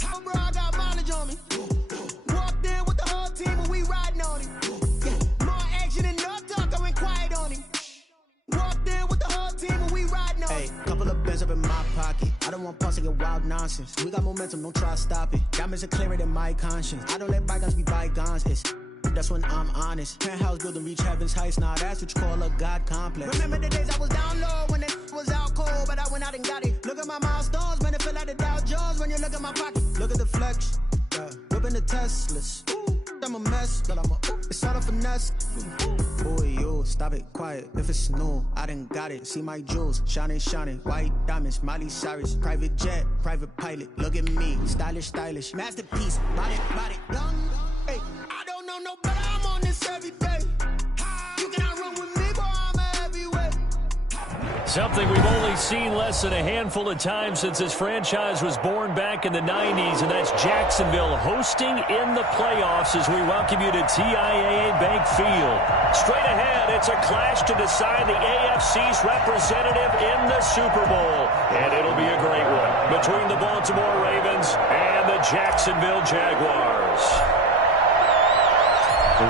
Bro, I got mileage on me. Walked in with the whole team and we riding on him. Yeah. More action and no talk, I went quiet on him. Walked in with the whole team and we riding on him. Hey, couple of bands up in my pocket. I don't want pulse to get wild nonsense. We got momentum, don't try to stop it. Diamonds are clearer than my conscience. I don't let bygones be bygones. That's when I'm honest. Penthouse building reach heaven's heights. Nah, that's what you call a God complex. Remember the days I was down low when it was out cold, but I went out and got it. Look at my milestones, man, it feel like the Dow Jones when you look at my pocket. Look at the flex, yeah. Whipping the Teslas. I'm a mess, but it's all a finesse. Boy, yo, stop it, quiet. If it's new, I done got it. See my jewels, shining, shining. White diamonds, Miley Cyrus. Private jet, private pilot. Look at me, stylish, stylish. Masterpiece, body, done. Hey, I don't know no better, I'm on this every day. You cannot run with me, boy, I'm a heavyweight. Something we've only seen less than a handful of times since this franchise was born back in the 90s, and that's Jacksonville hosting in the playoffs as we welcome you to TIAA Bank Field. Straight ahead, it's a clash to decide the AFC's representative in the Super Bowl, and it'll be a great one between the Baltimore Ravens and the Jacksonville Jaguars.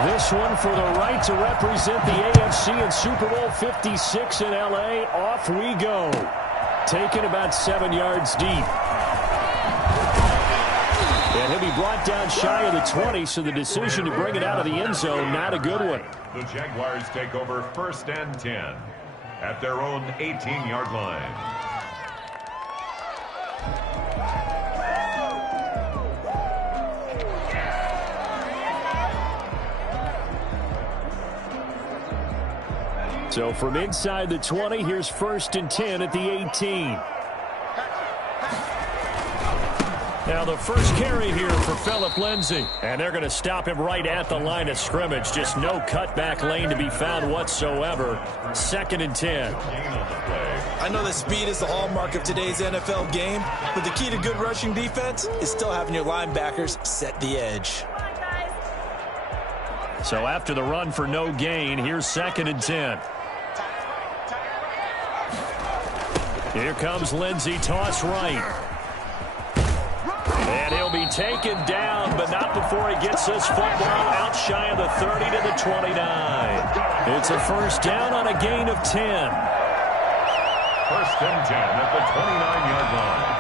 This one for the right to represent the AFC in Super Bowl 56 in L.A. Off we go. Taken about 7 yards deep. And he'll be brought down shy of the 20, so the decision to bring it out of the end zone, not a good one. The Jaguars take over 1st and 10 at their own 18-yard line. So from inside the 20, here's 1st and 10 at the 18. Now the first carry here for Phillip Lindsay. And they're going to stop him right at the line of scrimmage. Just no cutback lane to be found whatsoever. 2nd and 10. I know that speed is the hallmark of today's NFL game, but the key to good rushing defense is still having your linebackers set the edge. So after the run for no gain, here's 2nd and 10. Here comes Lindsay, toss right. And he'll be taken down, but not before he gets this football out shy of the 30 to the 29. It's a first down on a gain of 10. 1st and 10 at the 29-yard line.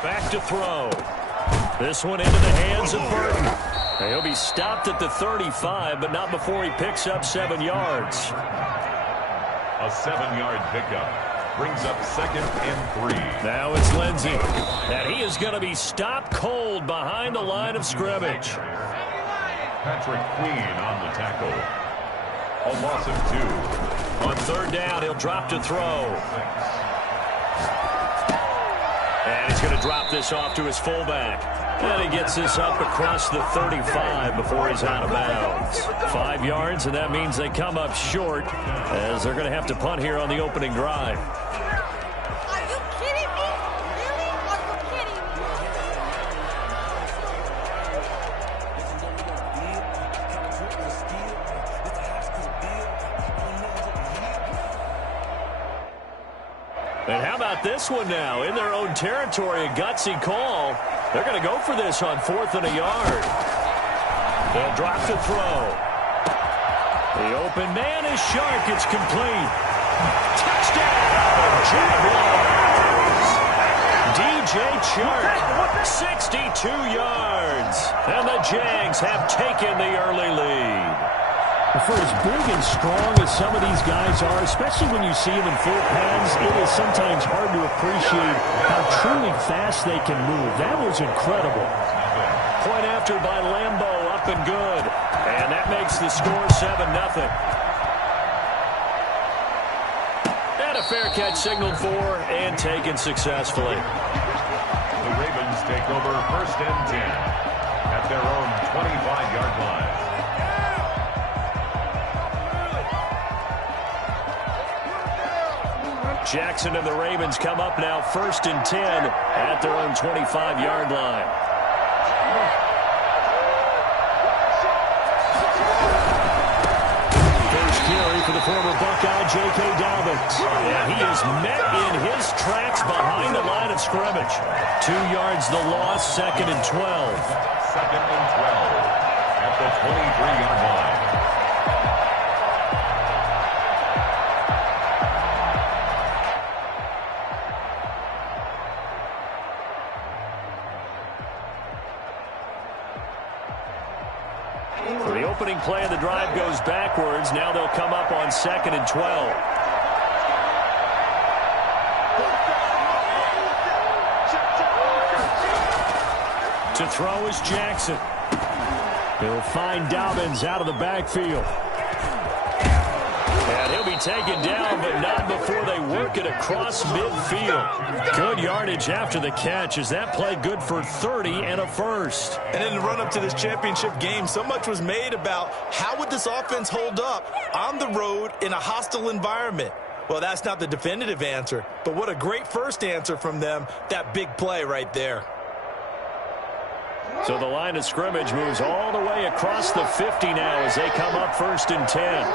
Back to throw. This one into the hands of Burton. He'll be stopped at the 35, but not before he picks up 7 yards. A 7-yard pickup brings up 2nd and 3. Now it's Lindsay. And he is going to be stopped cold behind the line of scrimmage. Patrick Queen on the tackle. A loss of 2. On 3rd down, he'll drop to throw. And he's going to drop this off to his fullback. And he gets this up across the 35 before he's out of bounds. 5 yards, and that means they come up short as they're going to have to punt here on the opening drive. Are you kidding me? Really? Are you kidding me? And how about this one now? In their own territory, a gutsy call. They're going to go for this on 4th and a yard. They'll drop to throw. The open man is Shark. It's complete. Touchdown, Jaguars! DJ Chark, 62 yards. And the Jags have taken the early lead. For as big and strong as some of these guys are, especially when you see them in full pads, it is sometimes hard to appreciate how truly fast they can move. That was incredible. Point after by Lambeau, up and good. And that makes the score 7-0. And a fair catch signaled for and taken successfully. The Ravens take over 1st and 10 at their own 25-yard line. Jackson and the Ravens come up now 1st and 10 at their own 25-yard line. And he is met in his tracks behind the line of scrimmage. 2 yards the loss, 2nd and 12. 2nd and 12 at the 23-yard line. So the opening play of the drive goes backwards. Now they'll come up on 2nd and 12. To throw is Jackson. He'll find Dobbins out of the backfield. And he'll be taken down, but not before they work it across midfield. Good yardage after the catch. Is that play good for 30 and a first? And in the run-up to this championship game, so much was made about how would this offense hold up on the road in a hostile environment. Well, that's not the definitive answer, but what a great first answer from them, that big play right there. So the line of scrimmage moves all the way across the 50 now as they come up 1st and 10.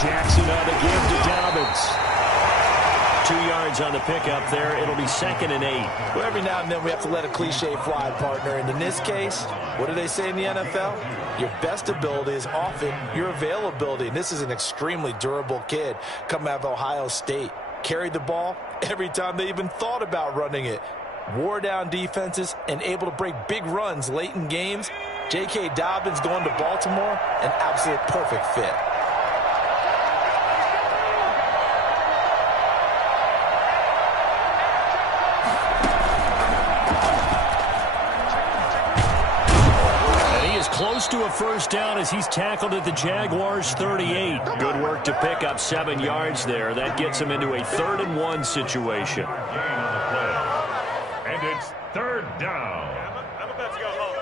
Jackson on the give to Dobbins. 2 yards on the pickup there. It'll be 2nd and 8. Well, every now and then we have to let a cliche fly, partner. And in this case, what do they say in the NFL? Your best ability is often your availability. And this is an extremely durable kid coming out of Ohio State. Carried the ball every time they even thought about running it. Wore down defenses and able to break big runs late in games. J.K. Dobbins going to Baltimore, an absolute perfect fit. Close to a first down as he's tackled at the Jaguars' 38. Good work to pick up 7 yards there. That gets him into a 3rd and 1 situation. Gain on the play. And it's 3rd down. I'm about to go home.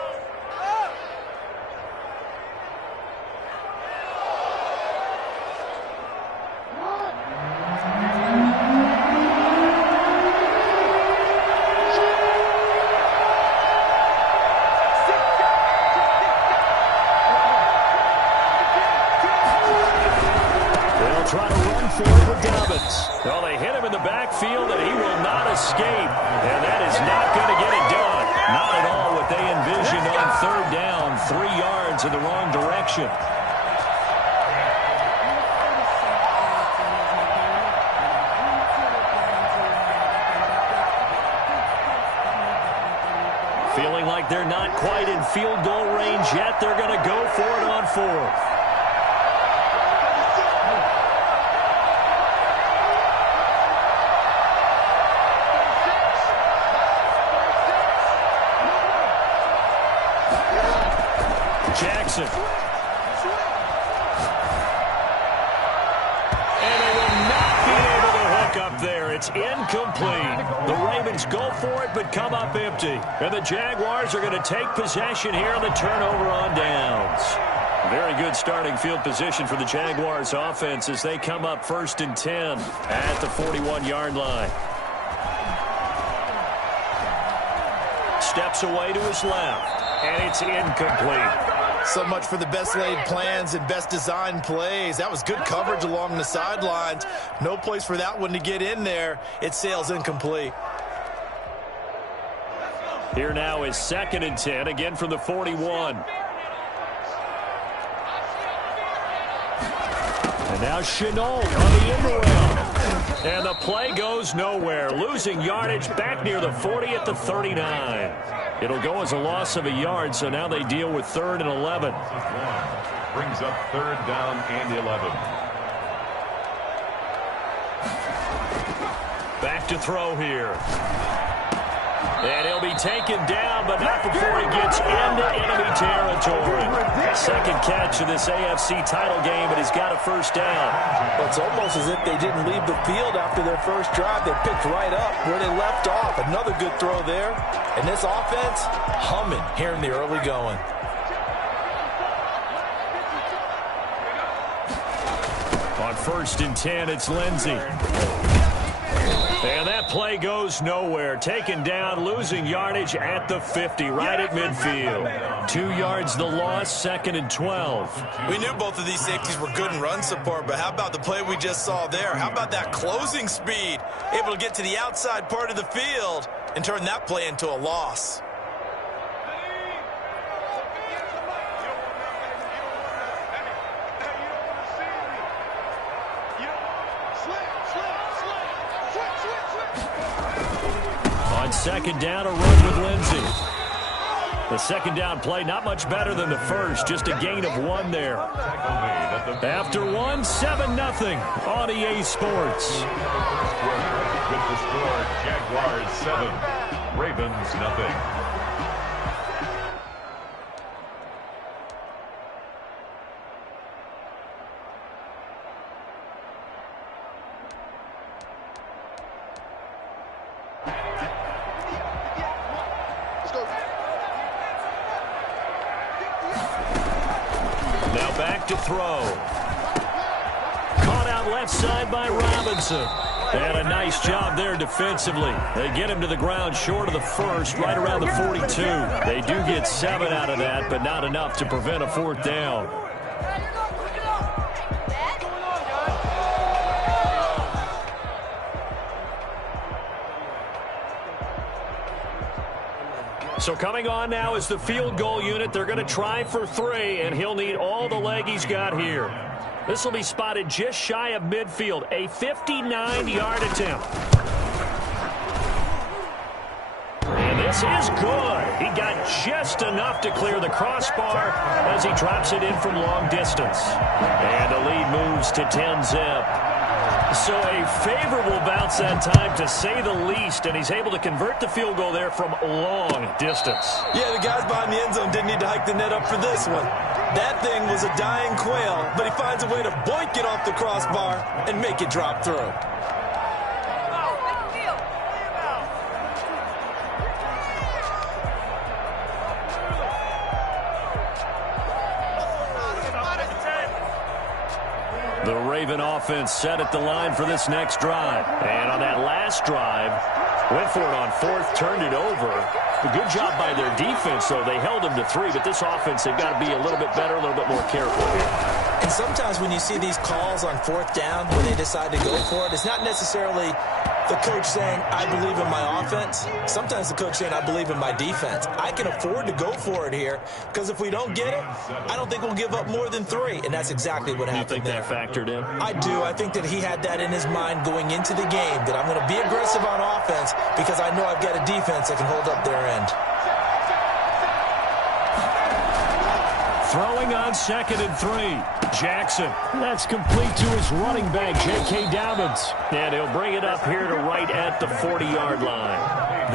Try to run for it with Dobbins. Well, they hit him in the backfield, and he will not escape. And that is not going to get it done. Not at all what they envisioned on 3rd down. 3 yards in the wrong direction. Feeling like they're not quite in field goal range yet. They're going to go for it on 4th. Jackson. And they will not be able to hook up there. It's incomplete. The Ravens go for it, but come up empty. And the Jaguars are going to take possession here on the turnover on downs. Very good starting field position for the Jaguars offense as they come up 1st and 10 at the 41-yard line. Steps away to his left, and it's incomplete. So much for the best laid plans and best designed plays. That was good coverage along the sidelines. No place for that one to get in there. It sails incomplete. Here now is 2nd and 10, again from the 41. And now Chenault on the end around. And the play goes nowhere. Losing yardage back near the 40 at the 39. It'll go as a loss of a yard, so now they deal with 3rd and 11. Brings up 3rd down and 11. Back to throw here. And he'll be taken down, but not before he gets into enemy territory. Second catch of this AFC title game, but he's got a first down. Well, it's almost as if they didn't leave the field after their first drive. They picked right up where they left off. Another good throw there. And this offense, humming here in the early going. On 1st and 10, it's Lindsey. And that that play goes nowhere. Taken down, losing yardage at the 50, right at midfield. 2 yards the loss, 2nd and 12. We knew both of these safeties were good in run support, but how about the play we just saw there? How about that closing speed? Able to get to the outside part of the field and turn that play into a loss. On 2nd down, a run with Lindsey. The 2nd down play, not much better than the first, just a gain of 1 there. After 1, 7-0 on EA Sports. With the score, Jaguars 7, Ravens nothing. Now back to throw. Caught out left side by Robinson. And a nice job there defensively. They get him to the ground short of the first, right around the 42. They do get 7 out of that, but not enough to prevent a 4th down. So coming on now is the field goal unit. They're going to try for 3, and he'll need all the leg he's got here. This will be spotted just shy of midfield, a 59-yard attempt. And this is good. He got just enough to clear the crossbar as he drops it in from long distance. And the lead moves to 10-zip. So a favorable bounce that time, to say the least, and he's able to convert the field goal there from long distance. Yeah, the guys behind the end zone didn't need to hike the net up for this one. That thing was a dying quail, but he finds a way to boink it off the crossbar and make it drop through. The Raven offense set at the line for this next drive. And on that last drive, went for it on 4th, turned it over. A good job by their defense, though. They held them to 3, but this offense, they've got to be a little bit better, a little bit more careful here. And sometimes when you see these calls on 4th down, when they decide to go for it, it's not necessarily the coach saying, I believe in my offense. Sometimes the coach saying, I believe in my defense. I can afford to go for it here, because if we don't get it, I don't think we'll give up more than 3. And that's exactly what happened there. You think that factored in? I do. I think that he had that in his mind going into the game, that I'm going to be aggressive on offense because I know I've got a defense that can hold up their end. Throwing on 2nd and 3. Jackson. That's complete to his running back, J.K. Dobbins. And he'll bring it up here to right at the 40-yard line.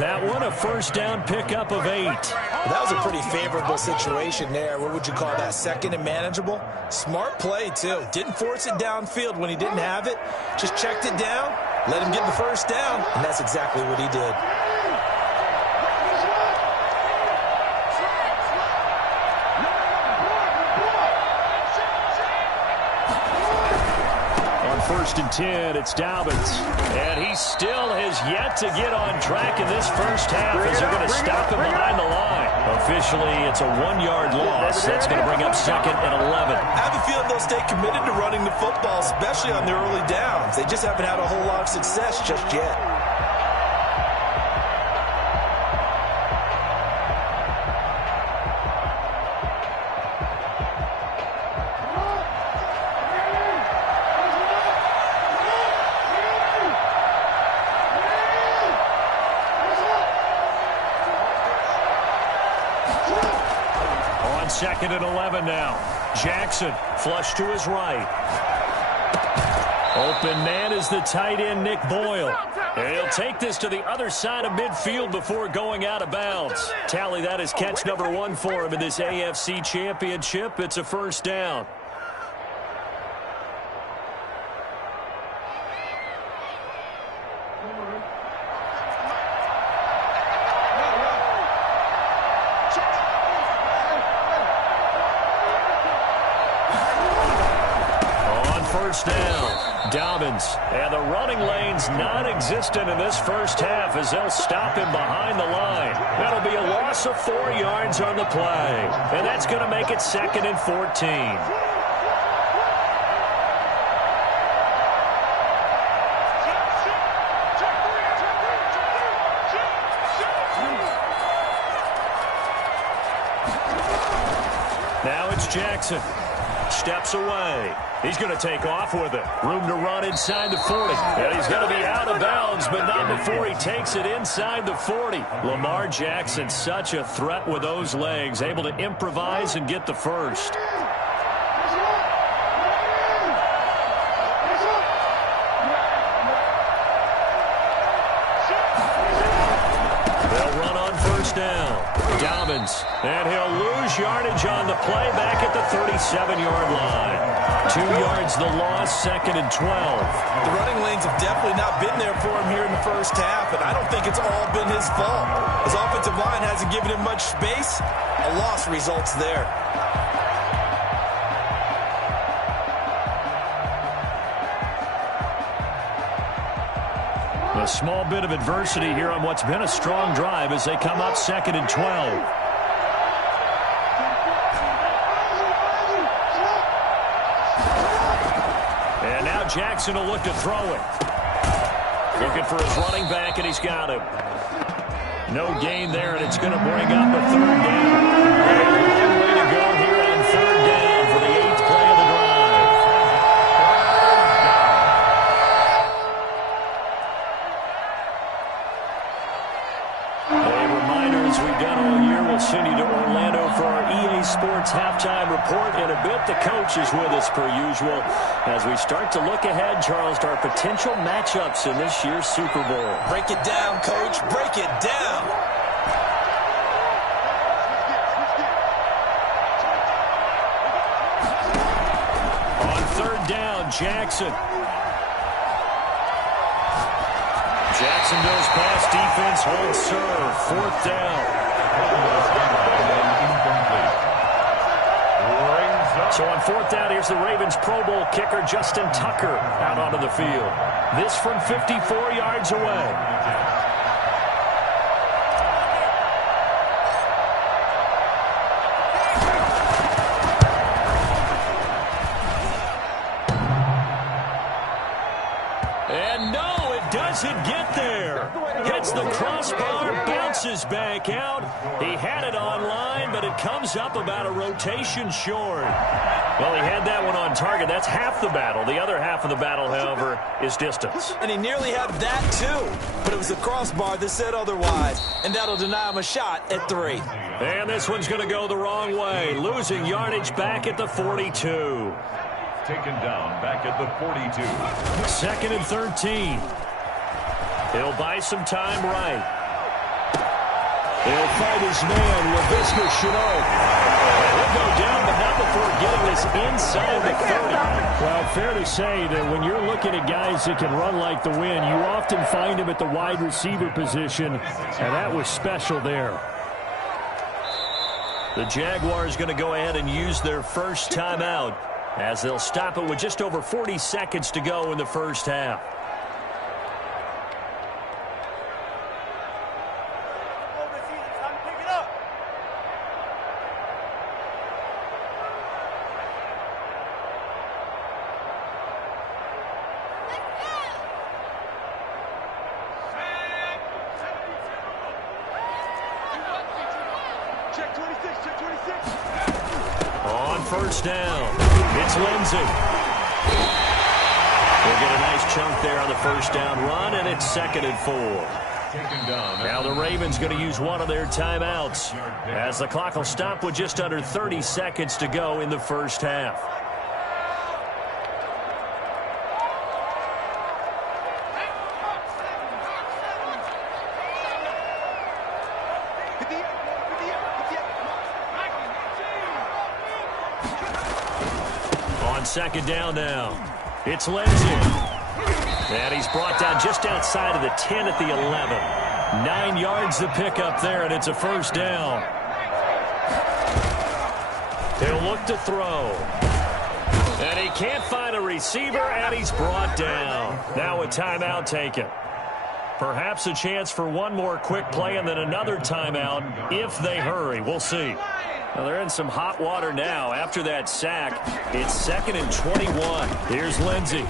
That one, a 1st down pickup of 8. That was a pretty favorable situation there. What would you call that? 2nd and manageable? Smart play, too. Didn't force it downfield when he didn't have it. Just checked it down, let him get the 1st down, and that's exactly what he did. On 1st and 10, it's Dobbins. And he still has yet to get on track in this first half as they're going to stop him behind the line. Officially, it's a 1-yard loss. That's going to bring up 2nd and 11. I have a feeling they'll stay committed to running the football, especially on their early downs. They just haven't had a whole lot of success just yet. On 2nd and 11 now. Jackson flush to his right. Open man is the tight end, Nick Boyle. And he'll take this to the other side of midfield before going out of bounds. Tally, that is catch number 1 for him in this AFC Championship. It's a 1st down. On 1st down, Dobbins, and the running lane's non-existent in this first half as they'll stop him behind the line. That'll be a loss of 4 yards on the play, and that's going to make it 2nd and 14. Now it's Jackson. Steps away. He's going to take off with it. Room to run inside the 40. And he's going to be out of bounds, but not before he takes it inside the 40. Lamar Jackson, such a threat with those legs, able to improvise and get the first. They'll run on first down. Dobbins, and he'll lose yardage on the play back at the 37-yard line. 2 yards the loss, 2nd and 12. The running lanes have definitely not been there for him here in the first half, and I don't think it's all been his fault. His offensive line hasn't given him much space. A loss results there. A small bit of adversity here on what's been a strong drive as they come up 2nd and 12. And now Jackson will look to throw it. Looking for his running back, and he's got him. No gain there, and it's going to bring up a 3rd down. A long way to go here on 3rd down for the 8th play of the drive. We've done all year. We'll send you to Orlando for our EA Sports halftime report. In a bit, the coach is with us per usual as we start to look ahead, Charles, to our potential matchups in this year's Super Bowl. Break it down, Coach. Break it down. On 3rd down, Jackson. Jackson goes past defense, holds serve, 4th down. So on 4th down, here's the Ravens Pro Bowl kicker, Justin Tucker, out onto the field. This from 54 yards away. Doesn't get there. Hits the crossbar, bounces back out. He had it online, but it comes up about a rotation short. Well, he had that one on target. That's half the battle. The other half of the battle, however, is distance. And he nearly had that, too. But it was the crossbar that said otherwise, and that'll deny him a shot at 3. And this one's going to go the wrong way, losing yardage back at the 42. Taken down back at the 42. 2nd and 13. He'll buy some time right. He'll find his man, LaVisca Chenault. He'll go down, but not before getting this inside the 30. Well, fair to say that when you're looking at guys that can run like the wind, you often find them at the wide receiver position, and that was special there. The Jaguars going to go ahead and use their first timeout as they'll stop it with just over 40 seconds to go in the first half. First down. It's Lindsey. We'll get a nice chunk there on the first down run, and it's 2nd and 4. Now the Ravens going to use one of their timeouts as the clock will stop with just under 30 seconds to go in the first half. On 2nd down now, it's Lindsey. And he's brought down just outside of the 10 at the 11. 9 yards to pick up there, and it's a first down. He'll look to throw. And he can't find a receiver, and he's brought down. Now a timeout taken. Perhaps a chance for one more quick play and then another timeout if they hurry. We'll see. Well, they're in some hot water now. After that sack, it's 2nd and 21. Here's Lindsey. They'll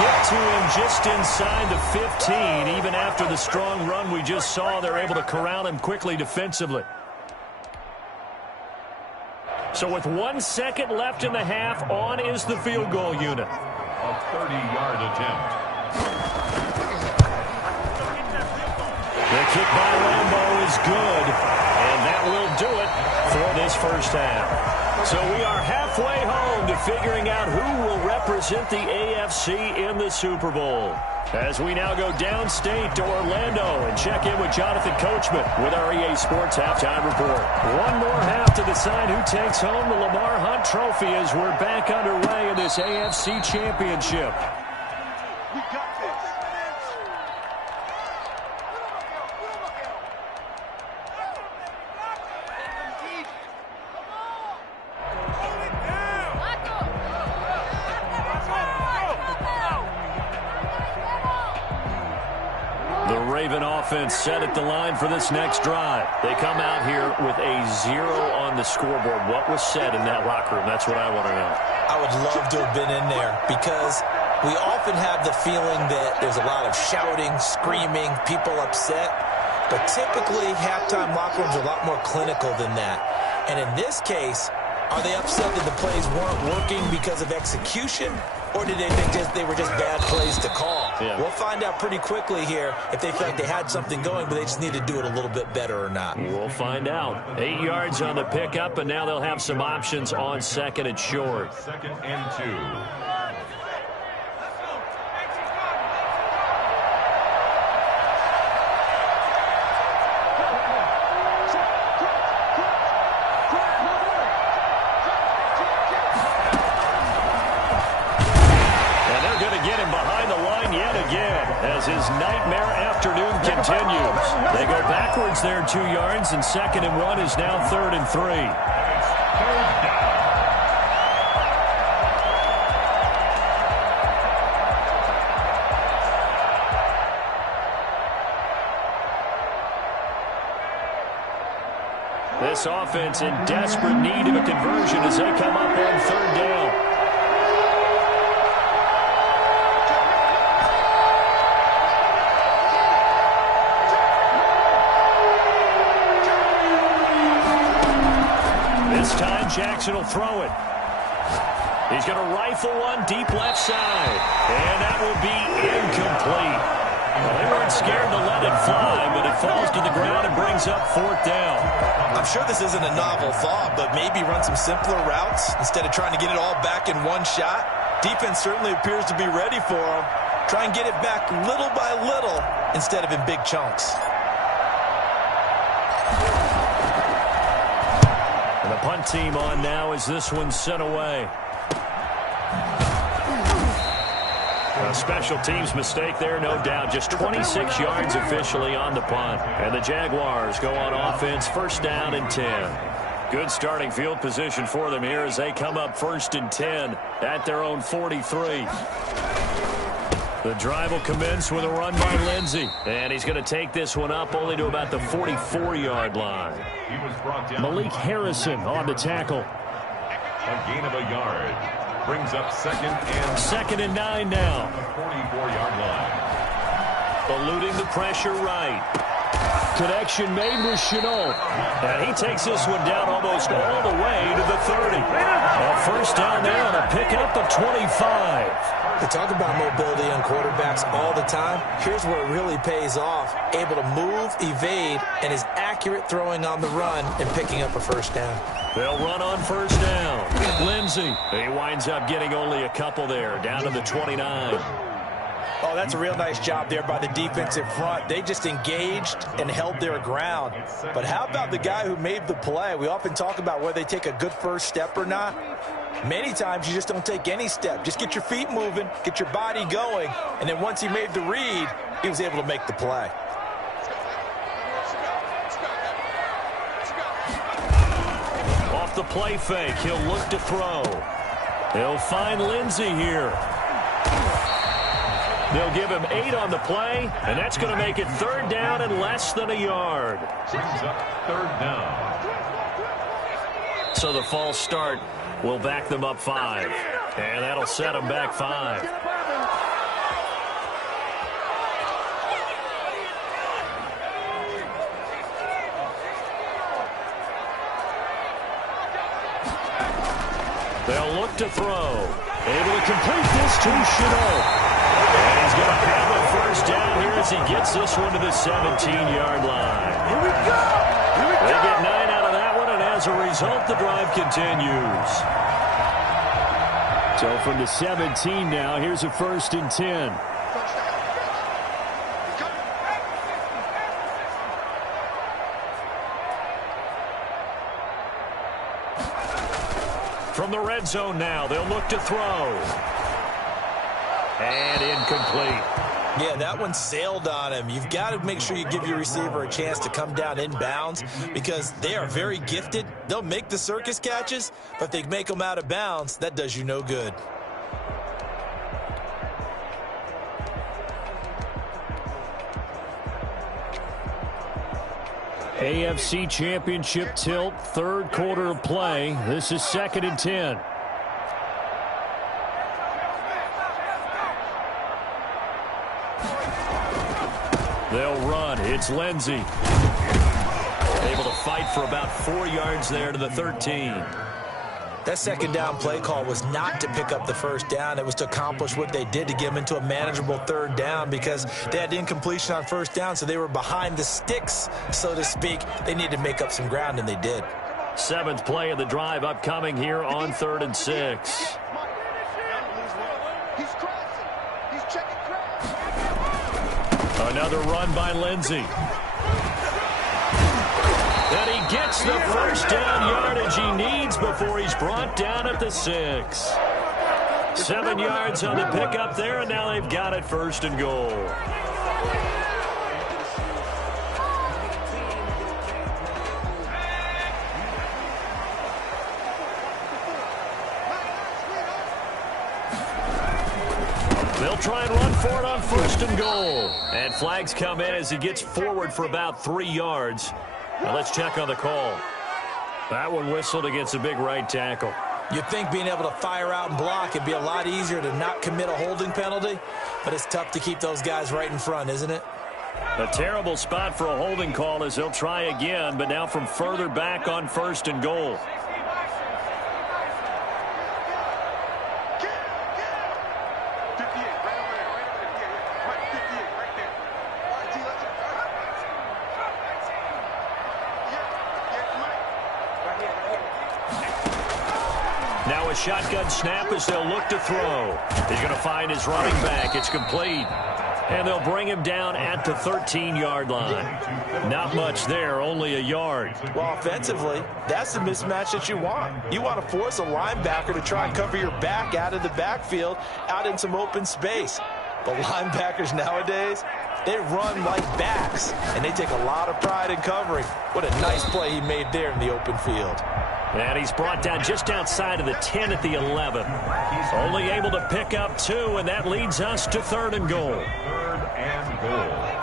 get to him just inside the 15. Even after the strong run we just saw, they're able to corral him quickly defensively. So with 1 second left in the half, on is the field goal unit. A 30-yard attempt. The kick by Lambeau is good, and that will do it for this first half. So we are halfway home to figuring out who will represent the AFC in the Super Bowl. As we now go downstate to Orlando and check in with Jonathan Coachman with our EA Sports Halftime Report. One more half to decide who takes home the Lamar Hunt Trophy as we're back underway in this AFC Championship. We got this. The Raven offense set at the line for this next drive. They come out here with a 0 on the scoreboard. What was said in that locker room? That's what I want to know. I would love to have been in there because we often have the feeling that there's a lot of shouting, screaming, people upset. But typically, halftime locker rooms are a lot more clinical than that. And in this case, are they upset that the plays weren't working because of execution? Or did they think they were just bad plays to call? Yeah. We'll find out pretty quickly here if they feel like they had something going, but they just need to do it a little bit better or not. We'll find out. 8 yards on the pickup, and now they'll have some options on 2nd and short. 2nd and 2. His nightmare afternoon continues. They go backwards there 2 yards, and 2nd and 1 is now 3rd and 3. This offense in desperate need of a conversion as they come up on 3rd down. Jackson will throw it. He's going to rifle one deep left side. And that will be incomplete. Well, they weren't scared to let it fly, but it falls to the ground and brings up 4th down. I'm sure this isn't a novel thought, but maybe run some simpler routes instead of trying to get it all back in one shot. Defense certainly appears to be ready for them. Try and get it back little by little instead of in big chunks. And the punt team on now as this one's sent away. A special teams mistake there, no doubt. Just 26 yards officially on the punt. And the Jaguars go on offense, 1st down and 10. Good starting field position for them here as they come up 1st and 10 at their own 43. The drive will commence with a run by Lindsey. And he's going to take this one up only to about the 44-yard line. Malik Harrison on the tackle. A gain of a yard. Brings up 2nd and 9 now. 44-yard line. Eluding the pressure right. Connection made with Chenault. And he takes this one down almost all the way to the 30. A 1st down there on a pickup of 25. We talk about mobility on quarterbacks all the time. Here's where it really pays off. Able to move, evade, and is accurate throwing on the run and picking up a 1st down. They'll run on 1st down. Lindsey. He winds up getting only a couple there, down to the 29. Oh, that's a real nice job there by the defensive front. They just engaged and held their ground. But how about the guy who made the play? We often talk about whether they take a good first step or not. Many times you just don't take any step. Just get your feet moving, get your body going, and then once he made the read, he was able to make the play. the play fake. He'll look to throw. He'll find Lindsey here. They'll give him 8 on the play, and that's going to make it 3rd down and less than a yard. Brings up 3rd down. So the false start will back them up 5. And that'll set them back 5. They'll look to throw. Able to complete this to Chenault. And he's going to have a 1st down here as he gets this one to the 17-yard line. Here we go. They get 9 out of that one, and as a result, the drive continues. So from the 17 now, here's a 1st and 10. From the red zone now, they'll look to throw. And incomplete. Yeah, that one sailed on him. You've got to make sure you give your receiver a chance to come down inbounds because they are very gifted. They'll make the circus catches, but if they make them out of bounds, that does you no good. AFC Championship tilt, 3rd quarter of play. This is 2nd and 10. They'll run. It's Lindsey. Able to fight for about 4 yards there to the 13. That 2nd down play call was not to pick up the 1st down. It was to accomplish what they did to get them into a manageable 3rd down because they had incompletion on 1st down, so they were behind the sticks, so to speak. They needed to make up some ground, and they did. 7th play of the drive upcoming here on 3rd and 6. Another run by Lindsey. And he gets the 1st down yardage he needs before he's brought down at the 6. 7 yards on the pickup there, and now they've got it 1st and goal. They'll try and run for it on 1st and goal. And flags come in as he gets forward for about 3 yards. Now let's check on the call. That one whistled against a big right tackle. You'd think being able to fire out and block would be a lot easier to not commit a holding penalty, but it's tough to keep those guys right in front, isn't it? A terrible spot for a holding call as they'll try again, but now from further back on 1st and goal. Now a shotgun snap as they'll look to throw. He's going to find his running back. It's complete. And they'll bring him down at the 13-yard line. Not much there, only a yard. Well, offensively, that's the mismatch that you want. You want to force a linebacker to try and cover your back out of the backfield, out in some open space. But linebackers nowadays, they run like backs, and they take a lot of pride in covering. What a nice play he made there in the open field. And he's brought down just outside of the 10 at the 11. Only able to pick up 2, and that leads us to 3rd and goal. 3rd and goal.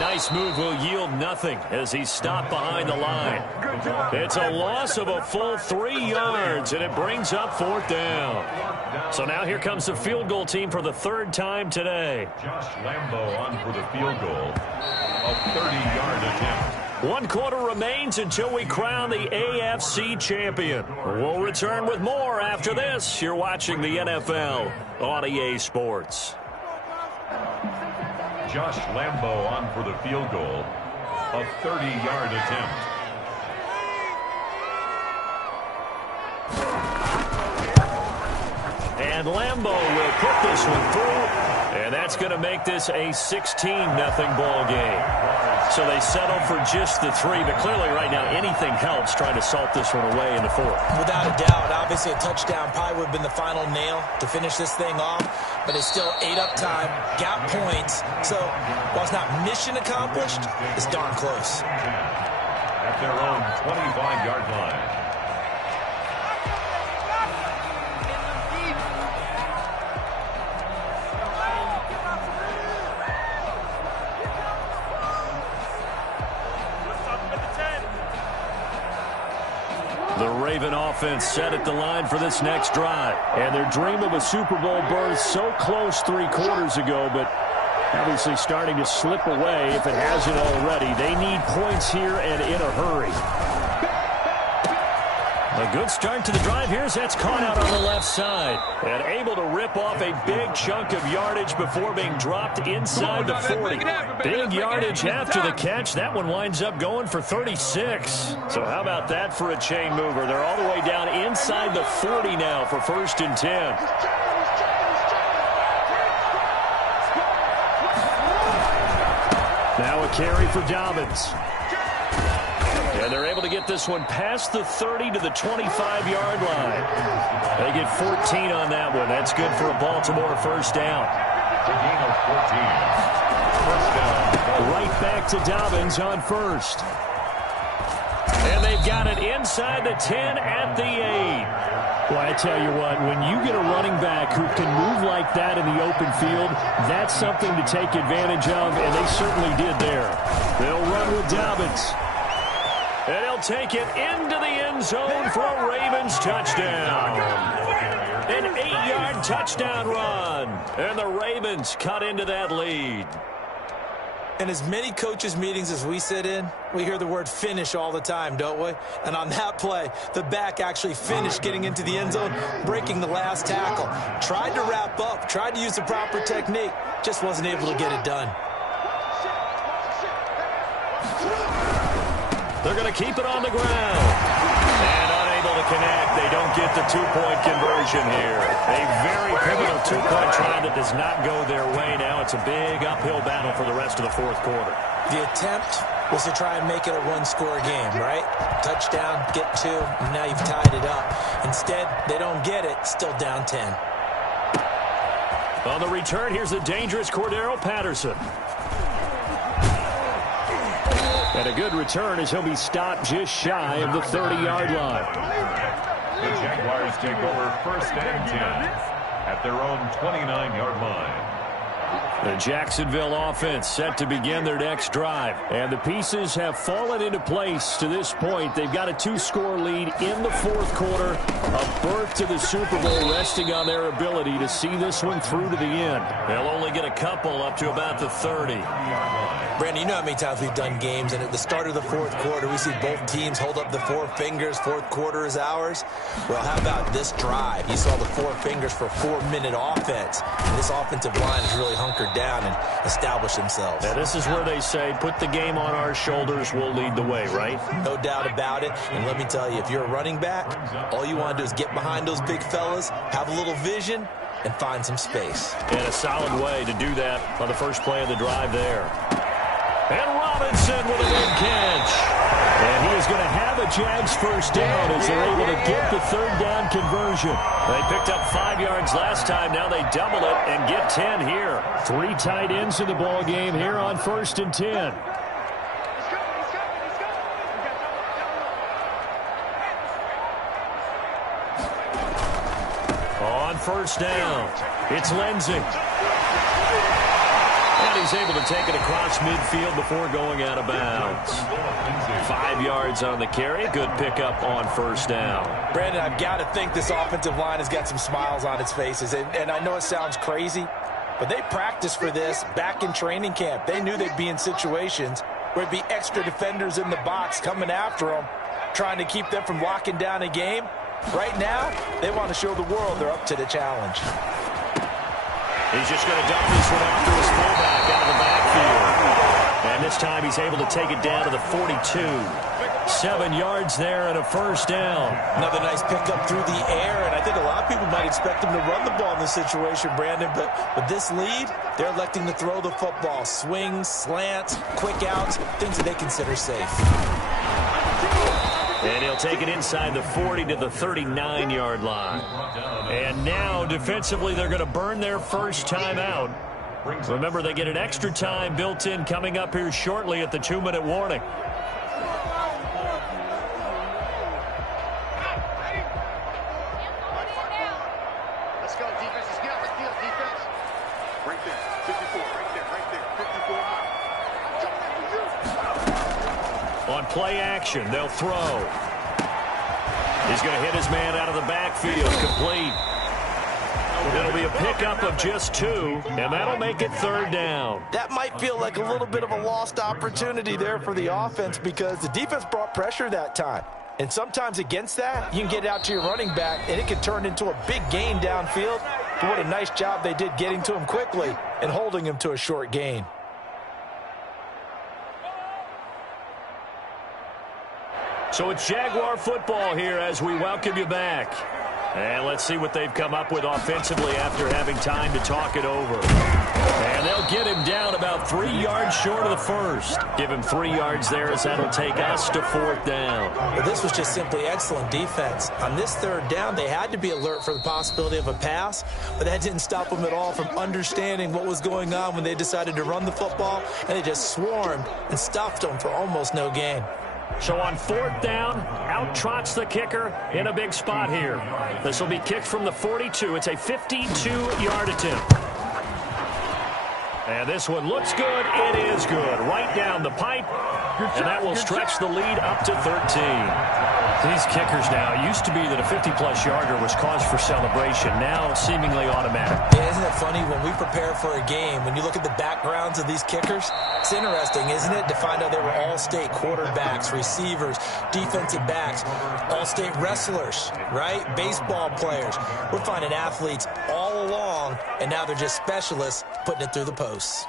Nice move will yield nothing as he's stopped behind the line. It's a loss of a full 3 yards, and it brings up 4th down. So now here comes the field goal team for the 3rd time today. Josh Lambo on for the field goal. A 30-yard attempt. 1 quarter remains until we crown the AFC champion. We'll return with more after this. You're watching the NFL on EA Sports. Josh Lambo on for the field goal. A 30-yard attempt. And Lambeau will put this one through. And that's going to make this a 16-0 ball game. So they settle for just the 3. But clearly right now anything helps trying to salt this one away in the 4th. Without a doubt, obviously a touchdown probably would have been the final nail to finish this thing off. But it's still 8 up time, got points. So while it's not mission accomplished, it's darn close. At their own 25-yard line. The Raven offense set at the line for this next drive. And their dream of a Super Bowl berth so close 3 quarters ago, but obviously starting to slip away if it hasn't already. They need points here and in a hurry. A good start to the drive. Here's that's caught out on the left side. And able to rip off a big chunk of yardage before being dropped inside the 40. Big yardage after the catch. That one winds up going for 36. So how about that for a chain mover? They're all the way down inside the 40 now for 1st and 10. Now a carry for Dobbins. And they're able to get this one past the 30 to the 25-yard line. They get 14 on that one. That's good for a Baltimore 1st down. Gain of 14. 1st down. Right back to Dobbins on 1st. And they've got it inside the 10 at the 8. Well, I tell you what, when you get a running back who can move like that in the open field, that's something to take advantage of, and they certainly did there. They'll run with Dobbins. And he'll take it into the end zone for a Ravens touchdown. An 8-yard touchdown run. And the Ravens cut into that lead. In as many coaches' meetings as we sit in, we hear the word finish all the time, don't we? And on that play, the back actually finished getting into the end zone, breaking the last tackle. Tried to wrap up, tried to use the proper technique, just wasn't able to get it done. They're going to keep it on the ground. And unable to connect. They don't get the 2-point conversion here. A very pivotal 2-point try that does not go their way. Now it's a big uphill battle for the rest of the 4th quarter. The attempt was to try and make it a one-score game, right? Touchdown, get 2, and now you've tied it up. Instead, they don't get it, still down 10. On the return, here's the dangerous Cordero Patterson. And a good return as he'll be stopped just shy of the 30-yard line. The Jaguars take over 1st and 10 at their own 29-yard line. The Jacksonville offense set to begin their next drive. And the pieces have fallen into place to this point. They've got a 2-score lead in the 4th quarter. A berth to the Super Bowl resting on their ability to see this one through to the end. They'll only get a couple up to about the 30. Brandon, you know how many times we've done games, and at the start of the 4th quarter, we see both teams hold up the 4 fingers, 4th quarter is ours. Well, how about this drive? You saw the 4 fingers for 4-minute offense. And this offensive line is really hunkered down and established themselves. Now, this is where they say, put the game on our shoulders, we'll lead the way, right? No doubt about it. And let me tell you, if you're a running back, all you want to do is get behind those big fellas, have a little vision, and find some space. And a solid way to do that on the first play of the drive there. And Robinson with a big catch. And he is going to have a Jags 1st down as they're able to get the 3rd down conversion. They picked up 5 yards last time. Now they double it and get 10 here. 3 tight ends in the ball game here on 1st and 10. On 1st down, it's Lindsey. And he's able to take it across midfield before going out of bounds. 5 yards on the carry. Good pickup on 1st down. Brandon, I've got to think this offensive line has got some smiles on its faces. And I know it sounds crazy, but they practiced for this back in training camp. They knew they'd be in situations where it'd be extra defenders in the box coming after them, trying to keep them from locking down a game. Right now, they want to show the world they're up to the challenge. He's just going to dump this one off to his fullback out of the backfield. And this time he's able to take it down to the 42. 7 yards there and a first down. Another nice pickup through the air, and I think a lot of people might expect him to run the ball in this situation, Brandon, but with this lead, they're electing to throw the football. Swings, slants, quick outs, things that they consider safe. And he'll take it inside the 40 to the 39-yard line. And now, defensively, they're going to burn their first time out. Remember, they get an extra time built in coming up here shortly at the 2-minute warning. Let's go, defense. Let's get out the field, defense. Right there. 54, right there, right there. 54. On play action, they'll throw. He's going to hit his man out of the backfield, complete. It'll be a pickup of just 2, and that'll make it 3rd down. That might feel like a little bit of a lost opportunity there for the offense because the defense brought pressure that time. And sometimes against that, you can get out to your running back, and it can turn into a big gain downfield. But what a nice job they did getting to him quickly and holding him to a short gain. So it's Jaguar football here as we welcome you back. And let's see what they've come up with offensively after having time to talk it over. And they'll get him down about 3 yards short of the first. Give him 3 yards there as that'll take us to 4th down. Well, this was just simply excellent defense. On this 3rd down, they had to be alert for the possibility of a pass, but that didn't stop them at all from understanding what was going on when they decided to run the football, and they just swarmed and stuffed them for almost no gain. So on 4th down, out trots the kicker in a big spot here. This will be kicked from the 42. It's a 52-yard attempt. And this one looks good. It is good. Right down the pipe. And that will stretch the lead up to 13. These kickers now, it used to be that a 50-plus yarder was cause for celebration. Now seemingly automatic. Yeah, isn't it funny when we prepare for a game, when you look at the backgrounds of these kickers, it's interesting, isn't it, to find out they were all-state quarterbacks, receivers, defensive backs, all-state wrestlers, right? Baseball players. We're finding athletes all along, and now they're just specialists putting it through the posts.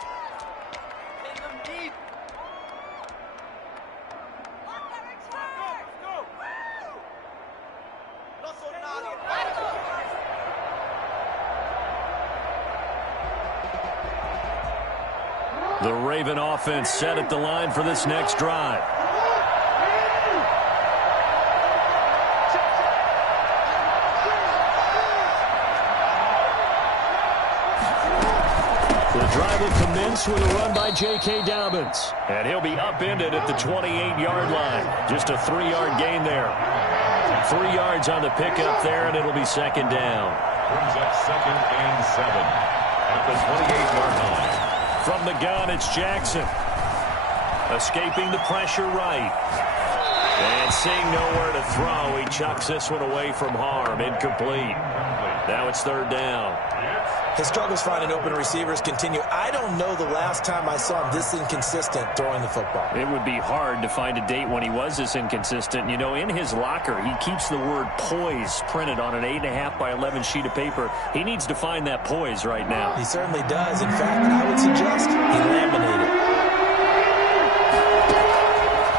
The Raven offense set at the line for this next drive. The drive will commence with a run by J.K. Dobbins. And he'll be upended at the 28-yard line. Just a 3-yard gain there. 3 yards on the pickup there, and it'll be 2nd down. Brings up 2nd and 7 at the 28-yard line. From the gun, it's Jackson. Escaping the pressure right. And seeing nowhere to throw, he chucks this one away from harm. Incomplete. Now it's 3rd down. His struggles finding open receivers continue. I don't know the last time I saw him this inconsistent throwing the football. It would be hard to find a date when he was this inconsistent. You know, in his locker, he keeps the word poise printed on an 8.5 by 11 sheet of paper. He needs to find that poise right now. He certainly does. In fact, I would suggest he laminated.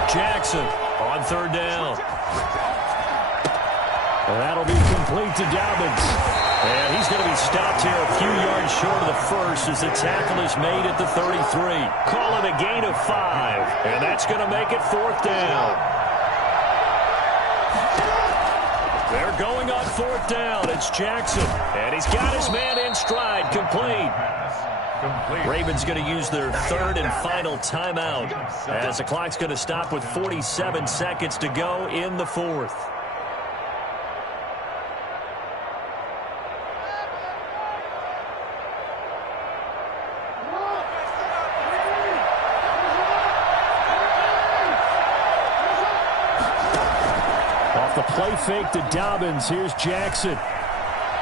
Jackson on 3rd down. That'll be complete to Dobbins. And he's going to be stopped here a few yards short of the first as the tackle is made at the 33. Call it a gain of 5. And that's going to make it 4th down. They're going on 4th down. It's Jackson. And he's got his man in stride. Complete. Ravens going to use their 3rd and final timeout as the clock's going to stop with 47 seconds to go in the 4th. Off the play fake to Dobbins, here's Jackson.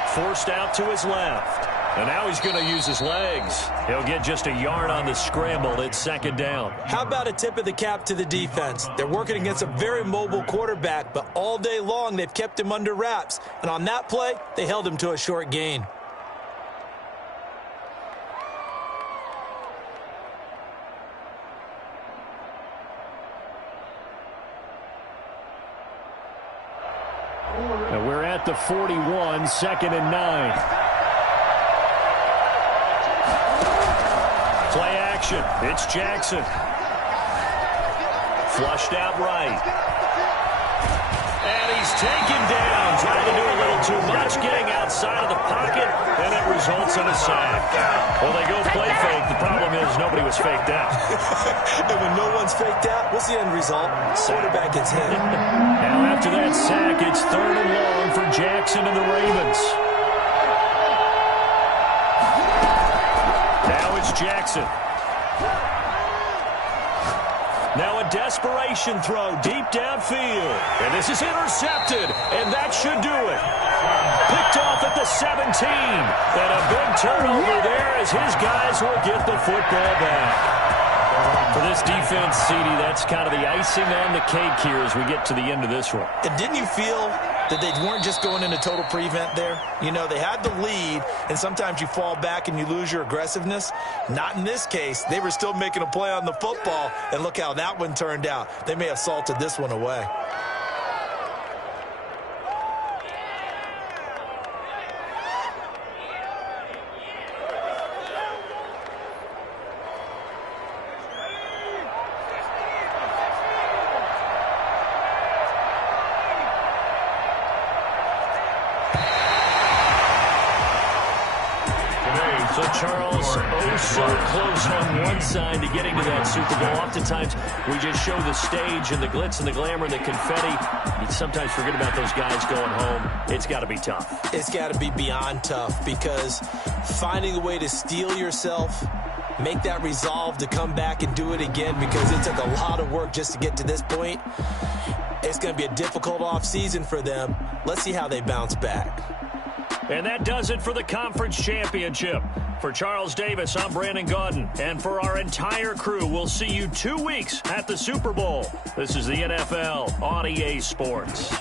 Forced out to his left. And now he's going to use his legs. He'll get just a yard on the scramble. It's 2nd down. How about a tip of the cap to the defense? They're working against a very mobile quarterback, but all day long they've kept him under wraps. And on that play, they held him to a short gain. at the 41, 2nd and 9. Play action. It's Jackson. Flushed out right. And he's taken down. Trying to do a little too much, getting outside of the pocket, and it results in a sack. Well, they go play fake. The problem is nobody was faked out. And when no one's faked out, what's the end result? Quarterback gets hit. Now after that sack, it's 3rd and long for Jackson and the Ravens. Now it's Jackson. Now a desperation throw deep downfield. And this is intercepted, and that should do it. Picked off at the 17. And a big turnover there as his guys will get the football back. For this defense, CD, that's kind of the icing on the cake here as we get to the end of this one. And didn't you feel that they weren't just going into total prevent there? You know, they had the lead, and sometimes you fall back and you lose your aggressiveness. Not in this case. They were still making a play on the football, and look how that one turned out. They may have salted this one away. So Charles, oh so close on one side to getting to that Super Bowl. Oftentimes, we just show the stage and the glitz and the glamour and the confetti. You sometimes forget about those guys going home. It's got to be tough. It's got to be beyond tough, because finding a way to steel yourself, make that resolve to come back and do it again, because it took a lot of work just to get to this point. It's going to be a difficult offseason for them. Let's see how they bounce back. And that does it for the conference championship. For Charles Davis, I'm Brandon Gaudin. And for our entire crew, we'll see you 2 weeks at the Super Bowl. This is the NFL on EA Sports.